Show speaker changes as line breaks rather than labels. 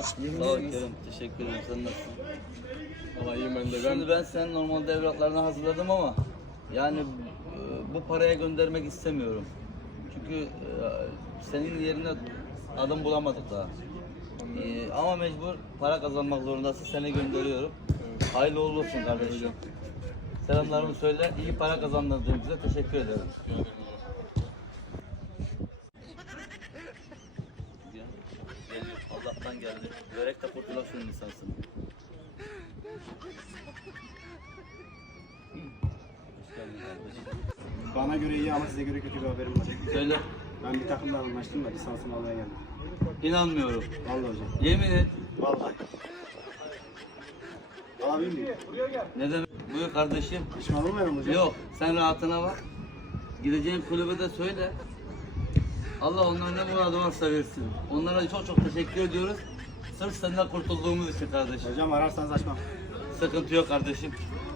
nasılsın?
Sağ ol Kerem, teşekkür ederim. Sen nasılsın?
Valla iyiyim ben de.
Şimdi ben senin normalde evraklarını hazırladım ama yani bu paraya göndermek istemiyorum. Çünkü senin yerine adım bulamadık daha. Ama mecbur para kazanmak zorundasın. Seni gönderiyorum.
Evet.
Hayırlı uğurlu olsun kardeşim. Selamlarımı söyle. İyi para kazandırdığınıza teşekkür ederim.
Yani,
Geliyor. Allah'tan geldi. Börek de kurtulasın insansın. Hoş geldin kardeşim.
Bana göre iyi ama size göre kötü bir haberim var.
Söyle.
Ben bir takımla anlaştım da lisansımı almaya geldim.
İnanmıyorum.
Vallahi hocam.
Yemin et.
Vallahi. Alabilir miyim?
Ne demek? Buyur kardeşim.
Pişman olmayalım hocam.
Yok, sen rahatına bak. Gideceğin kulübe de söyle. Allah onlara ne muradı varsa versin. Onlara çok çok teşekkür ediyoruz. Sırf senden kurtulduğumuz için kardeşim.
Hocam ararsanız açmam.
Sıkıntı yok kardeşim.